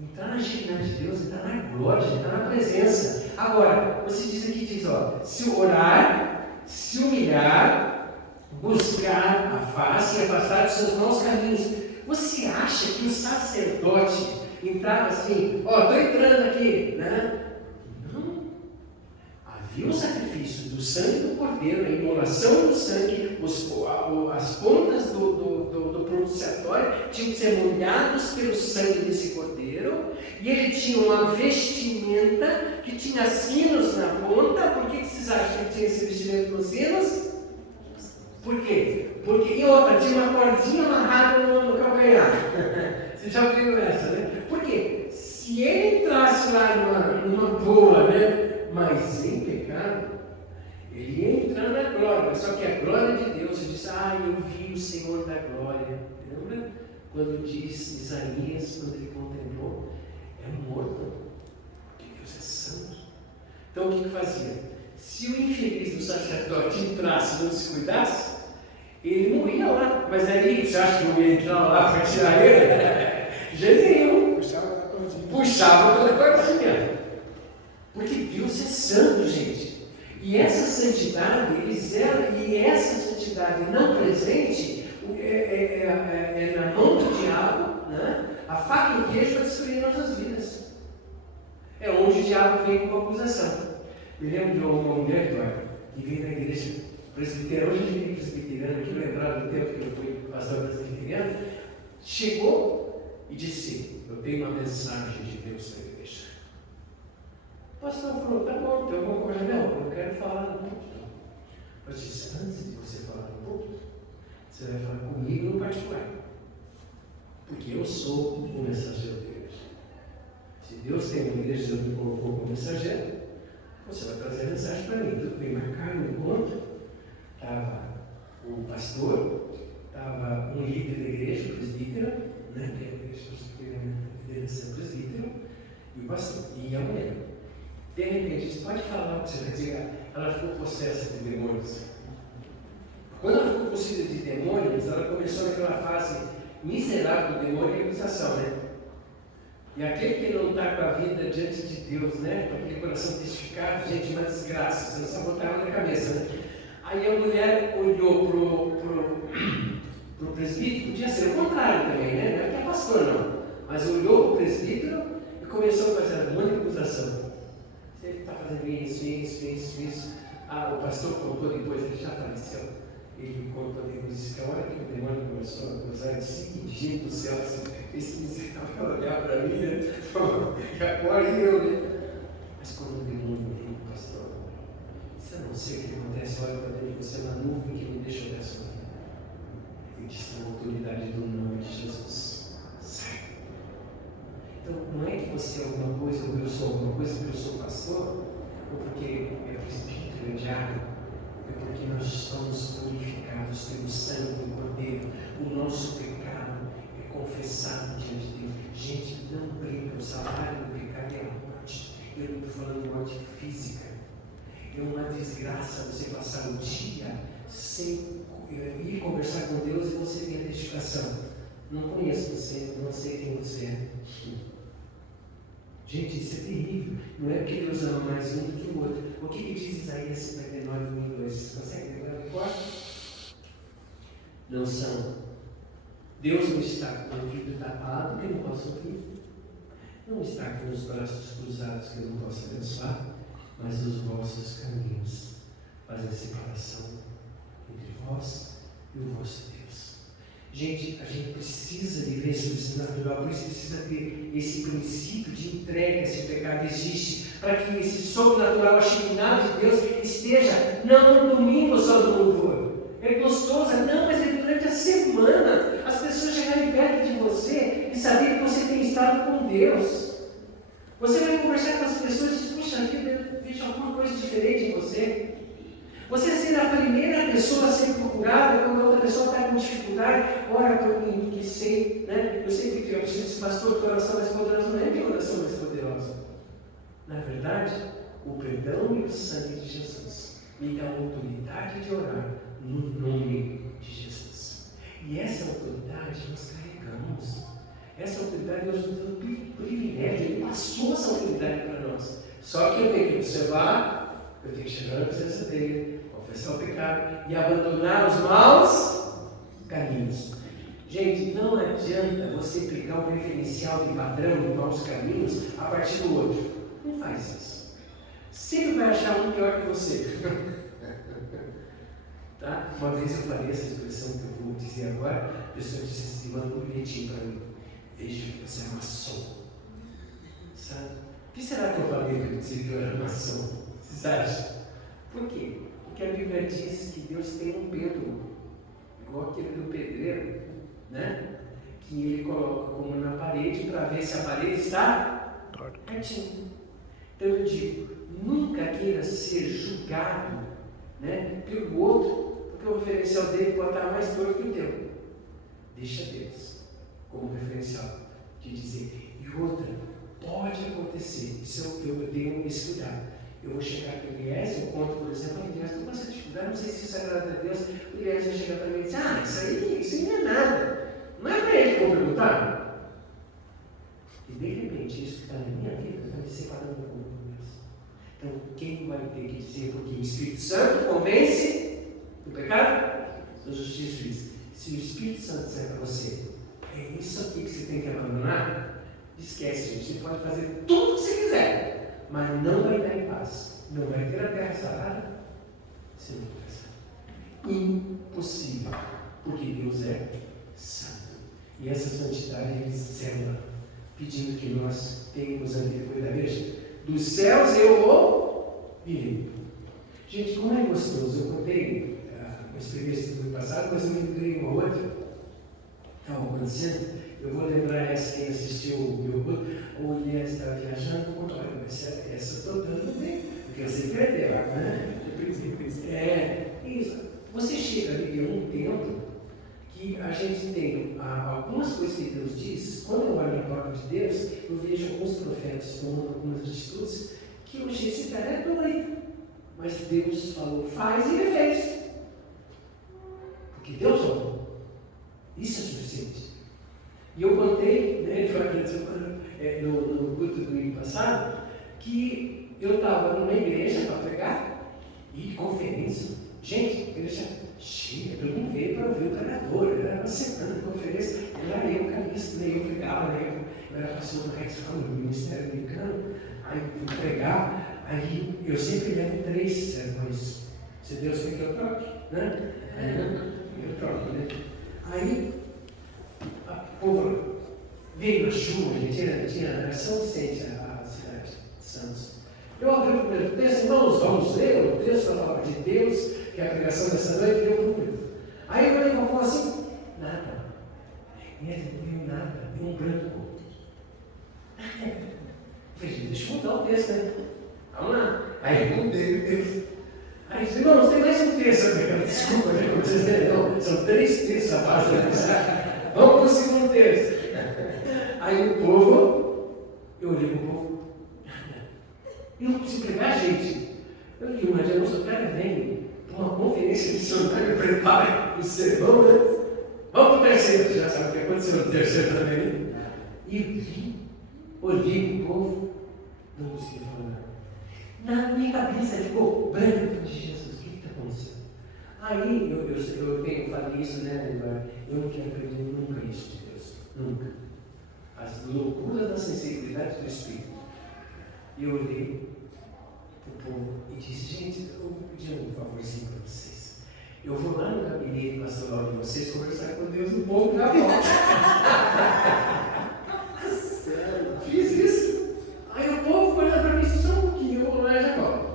Entrar na Shekinah de Deus, entrar na glória, entrar na presença. Agora, você diz aqui, diz, ó, se orar, se humilhar, buscar a face e afastar dos seus maus caminhos. Você acha que o sacerdote entrava assim, ó, estou entrando aqui, né? Não. Havia um sacrifício do sangue do cordeiro, a imolação do sangue, as pontas do propiciatório tinham que ser molhados pelo sangue desse cordeiro, e ele tinha uma vestimenta que tinha sinos na ponta. Por que vocês acham que ele tinha esse vestimento com sinos? Por quê? Porque, e outra, tinha uma cordinha amarrada no calcanhar. Você já ouviu essa, né? Por quê? Se ele entrasse lá numa boa, né? Mas em pecado, ele ia entrar na glória. Só que a glória de Deus, ele disse, eu vi o Senhor da glória. Lembra? Quando diz Isaías, quando ele contemplou, é morto. Porque Deus é santo. Então o que fazia? Se o infeliz do sacerdote entrasse e não se cuidasse, ele morria lá. Mas aí, você acha que eu ia entrar lá para tirar ele? Jezinho. Puxava pela cordinha. Porque Deus é santo, gente. E essa santidade, e essa santidade não presente, é na mão do diabo, né? A faca e o queijo para destruir nossas vidas. É onde o diabo vem com a acusação. Me lembro de uma mulher, que veio na igreja presbiteriana, hoje a gente é presbiteriano, aqui lembrado do tempo que eu fui pastor presbiteriano, chegou e disse, eu tenho uma mensagem de Deus na igreja. O pastor falou, tá bom, então eu vou concordar. Não, eu quero falar no púlpito. Eu disse, antes de você falar no púlpito, você vai falar comigo no particular. Porque eu sou o mensageiro da igreja. Se Deus tem uma igreja que me colocou como mensageiro, você vai trazer a mensagem para mim. Tudo bem, marcaram no encontro. Estava o pastor, estava um líder da igreja, o presbítero, né? Que é a igreja presbiteriana, a liderança presbítero, e o pastor, e a mulher. De repente, você pode falar o que você vai dizer. Ela ficou possessa de demônios. Quando ela ficou possuída de demônios, ela começou naquela fase miserável do demônio e acusação, né? E aquele que não está com a vida diante de Deus, né? Com aquele coração testificado, gente, uma desgraça, você não sabe botar na cabeça, né? Aí a mulher olhou pro presbítero, podia ser o contrário também, né? Não é que é pastor, não. Mas olhou para o presbítero e começou a fazer uma única acusação. Você está fazendo isso. O pastor contou depois, ele já faleceu. Ele contou depois, disse que a hora que o demônio começou a acusar, ele disse, gente do céu, esse miserável olhar para mim, né? E agora eu, né? Mas quando o demônio vem, pastor, você não sei o que acontece, olha para dentro de você na nuvem que não deixa eu ver a sua vida. Ele disse, na autoridade do nome de Jesus, sai. Então, não é que você é alguma coisa, ou eu sou alguma coisa, porque eu sou pastor, ou porque é presbítero, é diácono, é porque nós somos purificados pelo sangue do Cordeiro. O nosso pecado é confessado diante de Deus. Gente, não brinca, o salário do pecado é a morte. Eu não estou falando morte física. É uma desgraça você passar o dia sem ir conversar com Deus e você ter a testificação. Não conheço você, não sei quem você é. Gente, isso é terrível. Não é porque Deus ama mais um do que o outro. O que diz Isaías 59, 1 e 2? Você consegue pegar o quarto? Não são. Deus não está com o ouvido tapado que eu não posso ouvir. Não está com os braços cruzados que eu não posso abençoar. Mas os vossos caminhos fazem separação entre vós e o vosso Deus. Gente, a gente precisa de ver esse sobrenatural, por isso precisa ter esse princípio de entrega se o pecado existe, para que esse sobrenatural, a Shekinah de Deus, esteja não no domingo só do louvor. É gostoso, não, mas é durante a semana, as pessoas chegarem perto de você e saber que você tem estado com Deus. Você vai conversar com as pessoas e diz, puxa vida, eu vejo alguma coisa diferente em você. Você ser a primeira pessoa a ser procurada quando a outra pessoa está com dificuldade, ora por mim, porque sei, né? Eu sei que eu disse, pastor, tua oração mais poderosa não é minha oração mais poderosa. Na verdade, o perdão e o sangue de Jesus me dá a autoridade de orar no nome de Jesus. E essa autoridade nós carregamos. Essa autoridade Deus nos deu um privilégio, Ele passou essa autoridade para nós. Só que eu tenho que observar, eu tenho que chegar na presença dEle, confessar o pecado e abandonar os maus caminhos. Gente, não adianta você pegar o referencial de padrão de maus caminhos a partir do outro. Não faz isso. Sempre vai achar um pior que você. Tá? Uma vez eu falei essa expressão que eu vou dizer agora, a pessoa disse assim, manda um bilhetinho para mim. Veja que você é maçom. Sabe? O que será que eu falei que eu disse que eu era maçom? Vocês acham? Por quê? Porque a Bíblia diz que Deus tem um pêndulo, igual aquele do pedreiro, né? Que ele coloca como na parede para ver se a parede está pertinho. Então eu digo, nunca queira ser julgado, né, pelo outro, porque o referencial dele pode estar mais torto que o teu. Deixa Deus como referencial de dizer. E outra, pode acontecer, isso eu tenho esse cuidado. Eu vou chegar para o Elias, eu conto, por exemplo, Elias, estou com essa dificuldade, não sei se isso agrada a Deus. O Elias vai chegar para mim e dizer, isso aí não é nada. Não é para ele que eu vou perguntar. E de repente, isso que está na minha vida vai me separando do povo de Deus. Então, quem vai ter que dizer, porque o Espírito Santo convence do pecado, da justiça e juízo. Se o Espírito Santo disser para você, é isso aqui que você tem que abandonar, esquece, gente. Você pode fazer tudo o que você quiser, mas não vai dar em paz. Não vai ter a terra sarada, você não vai passar. Impossível, porque Deus é santo. E essa santidade Ele zela, pedindo que nós tenhamos a vida da igreja. Dos céus eu vou vir. Gente, como é gostoso. Eu contei uma experiência do ano passado, mas eu me lembrei uma outra. Estava acontecendo. Eu vou lembrar essa, quem assistiu o meu culto. O Elias estava viajando, eu olha, mas essa eu estou dando bem, porque eu sei perder, né? Isso. Você chega a viver um tempo que a gente tem algumas coisas que Deus diz. Quando eu olho na palavra de Deus, eu vejo alguns profetas tomando algumas atitudes que hoje esse cara é doido. Mas Deus falou, faz e ele fez. Porque Deus falou. Isso é suficiente. E eu contei, né, no culto do domingo passado, que eu estava numa igreja para pregar e conferência. Gente, igreja cheia, todo mundo veio para ouvir o pregador. Era uma semana de conferência. Eu era eu, canista, nem eu pregava, né? Eu era pastor do Rex Fund, do Ministério Americano. Aí eu pregava, aí eu sempre levo 3 sermões. Se Deus quer que eu troque, né? Aí eu troco, né? Aí a povo veio na chuva, era São Vicente, a cidade de Santos. Eu abri o primeiro texto, irmãos, vamos ler o texto da palavra de Deus, que é a pregação dessa noite, deu um público. Aí o irmão falou assim, nada. E ele não viu nada, deu um branco. Eu falei, deixa eu mudar o texto, né? Vamos lá. Aí eu mudei o texto. Aí disse, irmãos, tem mais um texto, né? Desculpa, né? Não, são 3 textos a parte da mensagem. Vamos para o segundo texto. Aí o povo, eu olhei para o povo, e não consigo pregar, gente. Eu digo, mas eu não cara vem para uma conferência missionária, prepare o sermão, né? Vamos para o terceiro, já sabe o que aconteceu no terceiro também. E vi, olhei para o povo, não consegui falar nada. Na minha cabeça ficou branco de Jesus, o que está acontecendo? Aí eu falei isso, né, Eduardo? Eu não quero aprender nunca isso de Deus, nunca. As loucuras da sensibilidade do Espírito. E eu olhei para o povo e disse, gente, eu vou pedir um favorzinho para vocês. Eu vou lá no gabinete pastoral de vocês conversar com Deus Deus, o povo já volta. Fiz isso. Aí o povo foi olhando para mim, só um pouquinho, eu vou lá e já volto.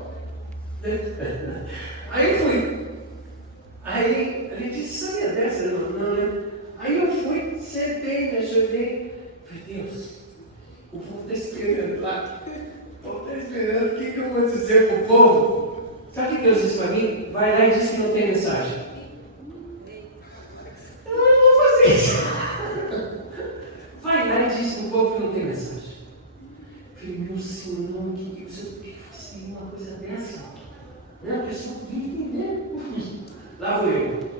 Aí eu fui. Aí a gente disse, sabia dessa? Eu não lembro. Aí eu fui, sentei, me ajudei. Falei, Deus, o povo está esperando lá. O povo está esperando, o que eu vou dizer para o povo? Sabe o que Deus disse para mim? Vai lá e diz que não tem mensagem. Eu não vou fazer isso. Vai lá e diz para o povo que não tem mensagem. Eu falei, meu Senhor, que eu fazer uma coisa dessa? Não, a pessoa vive, né? Lá vou eu.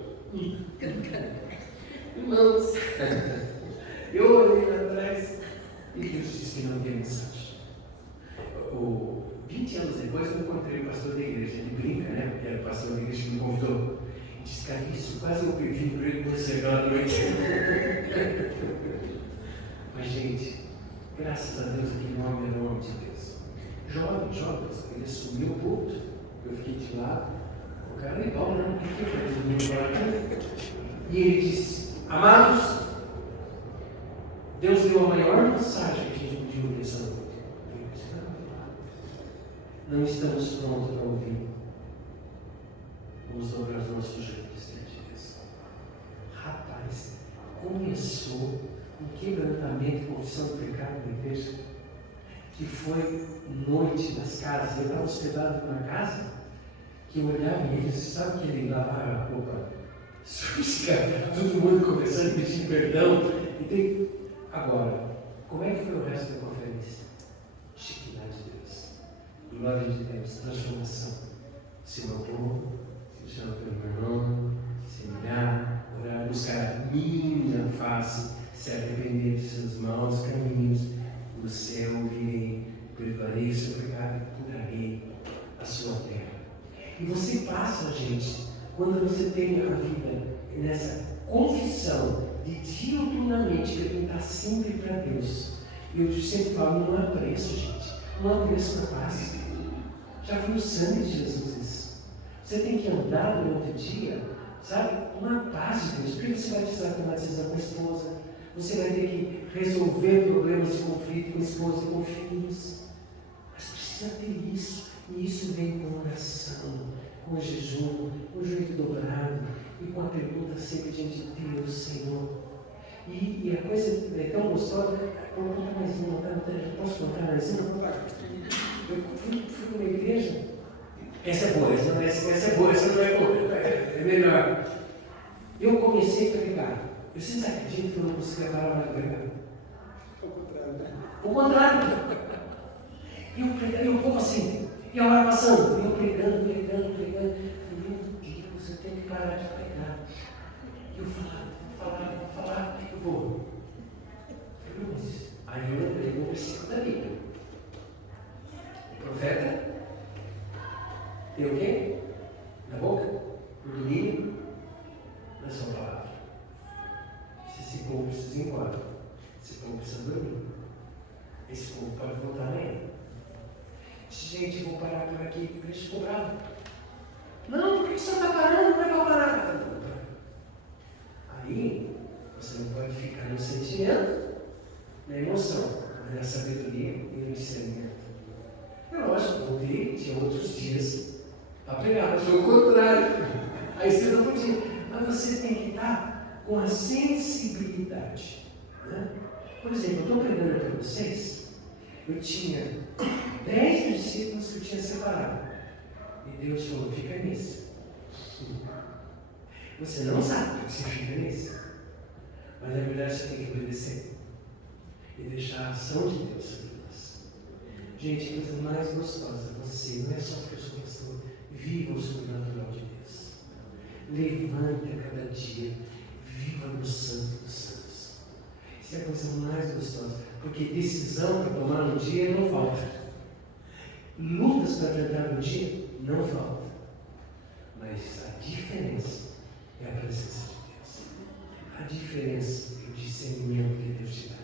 Irmãos, eu olhei lá atrás e Deus disse que não tem mensagem. 20 anos depois eu encontrei o pastor da igreja. Ele brinca, né? Porque era o pastor da igreja que me convidou. E disse, cara, isso quase eu perdi o emprego nesse aquela noite. Mas, gente, graças a Deus, aquele nome era o nome de Deus. Jovens, ele assumiu o culto. Eu fiquei de lado. O cara é igual, né? O que fez? E ele disse, amados, Deus deu a maior mensagem que a gente podia ouvir essa noite. Não estamos prontos para ouvir. Vamos dobrar os nossos joelhos diante de Deus. Rapaz, começou um quebrantamento e confissão de pecado na igreja, que foi noite nas casas. Eu estava hospedado numa casa que eu olhava e eles, sabe que ele lavava a roupa suja, todo mundo conversando, pedindo perdão. Agora, como é que foi o resto da conferência? Chiquidade de Deus, glória de Deus, transformação. Se meu povo se chama pelo meu nome, se humilhar, orar, buscar a minha face, se arrepender de seus maus caminhos, do céu virei, perdoarei o seu pecado e curarei a sua terra. E você passa, gente, quando você tem a vida nessa confissão de diuturnamente perguntar sempre para Deus. Eu sempre falo, não há preço, gente. Não há preço para paz. Já foi o sangue de Jesus isso. Você tem que andar durante o dia, sabe? Uma paz de Deus. Porque você vai precisar tomar decisão com a esposa. Você vai ter que resolver problemas de conflito com a esposa e com filhos. Mas precisa ter isso. E isso vem com oração, com jejum, com o joelho dobrado e com a pergunta sempre diante de Deus, Senhor. E a coisa é tão gostosa. Vou contar mais uma, posso contar mais uma? Eu fui numa igreja. Essa é boa, essa não é boa, é melhor. Eu comecei a pregar. Vocês acreditam que eu não conseguia parar mais de pregar? O contrário. E o povo assim, e a hora passando, eu pregando. Meu Deus, eu tenho que parar de pregar. E eu falava, e o povo. Aí eu lembrei um versículo da Bíblia. O profeta tem o quê? Na boca? O domínio da sua palavra. Se esse povo precisa ir embora, esse povo precisa dormir, esse povo pode voltar amanhã. Gente, eu vou parar por aqui, porque eles ficou bravo. Não, por que você está parando? Não vai parar. Aí, você não pode ficar no sentimento, na emoção, mas na sabedoria e no discernimento. É lógico, eu voltei, tinha outros dias para pregar, mas foi o contrário. Aí você não podia. Mas você tem que estar com a sensibilidade. Né? Por exemplo, eu estou pregando para vocês, eu tinha 10 versículos que eu tinha separado. E Deus falou, fica nisso. Você não sabe o que significa nisso. Mas na verdade você tem que obedecer. E deixar a ação de Deus sobre nós. Gente, a coisa mais gostosa você, não é só porque eu sou pastor, viva o sobrenatural de Deus. Levante a cada dia, viva no Santo dos Santos. Isso é a coisa mais gostosa, porque decisão para tomar no dia não falta. Lutas para enfrentar no dia não falta. Mas a diferença é a presença de Deus. A diferença é o discernimento que Deus te dá.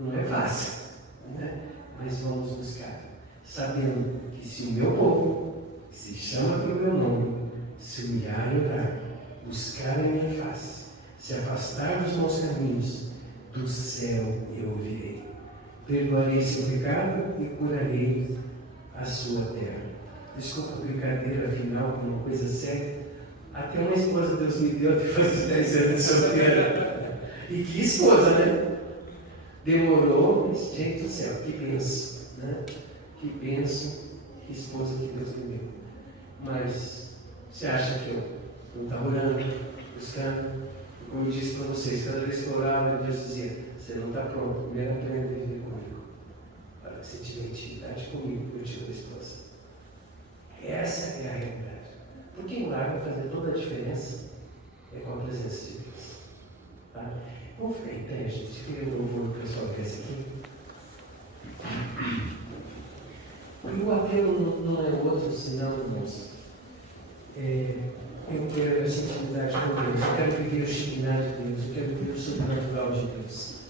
Não é fácil, né? Mas vamos buscar, sabendo que se o meu povo, que se chama pelo meu nome, se humilhar e orar, buscar a minha face, Se afastar dos maus caminhos, do céu eu ouvirei. Perdoarei seu pecado e curarei a sua terra. Desculpa a brincadeira final, com uma coisa séria. Até uma esposa Deus me deu depois de 10 anos de solteira. E que esposa, né? Demorou, mas, gente do céu, que benção, né? Que benção, que esposa que Deus me deu. Mas você acha que eu não estava orando, buscando? Como eu disse para vocês, cada vez que eu orava, Deus dizia: você não está pronto, primeiro aprenda a viver comigo. Para que você tiver intimidade comigo, eu te dou esposa. Essa é a realidade. Porque em lá vai fazer toda a diferença é com a presença de Deus. Tá? Vamos ficar em pé, gente. Queria o louvor do pessoal que esse aqui. E o apelo não é outro senão, irmãos. Eu quero essa intimidade com Deus. Eu quero viver o Shekinah de Deus. Eu quero viver o sobrenatural de Deus.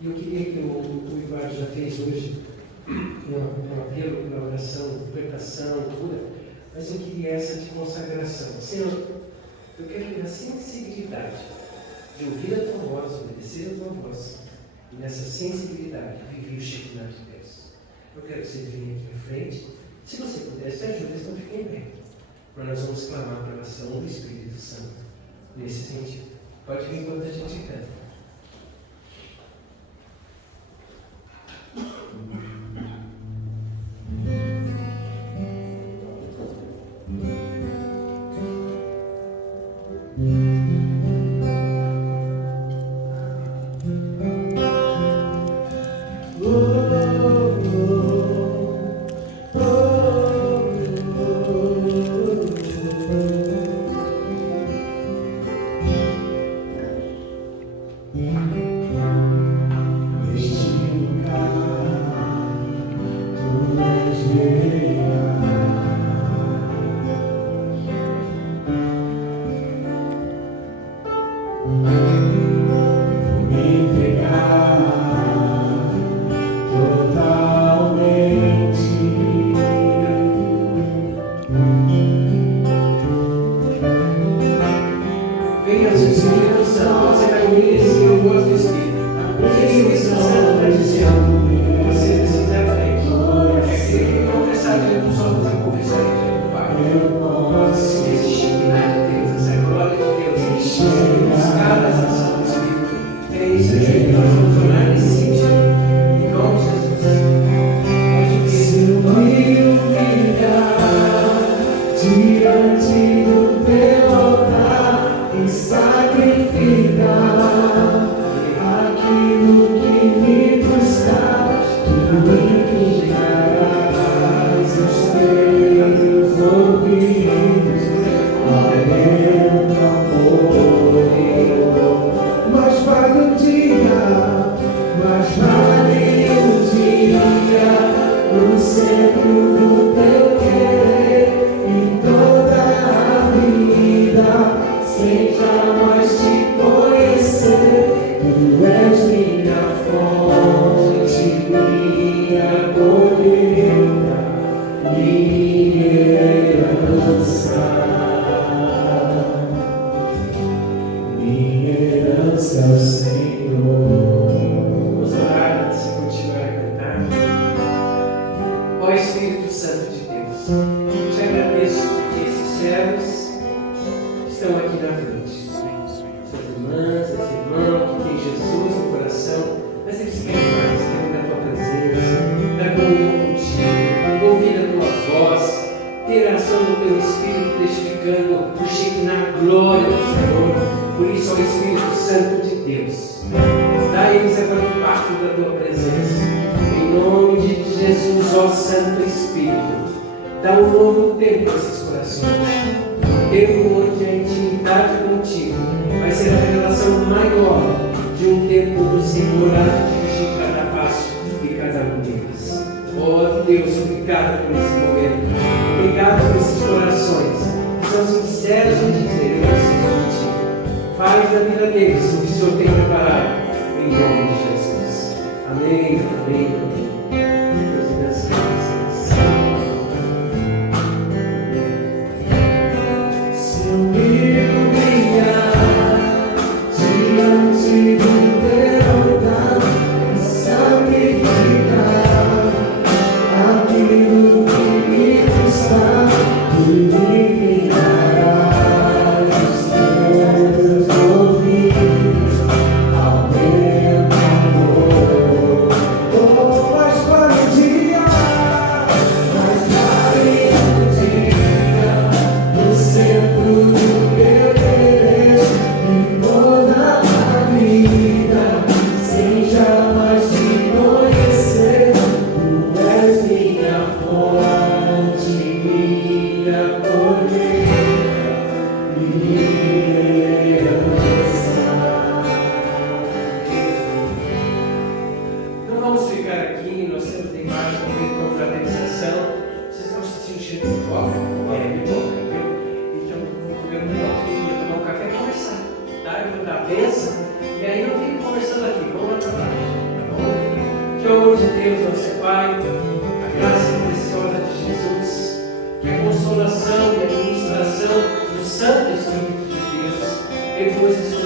E eu queria que o Eduardo já fez hoje um apelo para oração, libertação, cura. Mas eu queria essa de consagração. Senhor, eu quero ter a sensibilidade de ouvir a tua voz, obedecer a tua voz. E nessa sensibilidade, viver o Shekinah de Deus. Eu quero que você venha aqui à frente. Se você puder, se ajuda, então fiquem bem. Mas nós vamos clamar pela ação do Espírito Santo. Nesse sentido. Pode vir enquanto a gente canta. Se eu me humilhar aí não fique conversando aqui, vamos lá para baixo, tá bom? Que o amor de Deus, nosso Pai, a graça preciosa de Jesus, que a consolação e a ministração do Santo Espírito de Deus, depois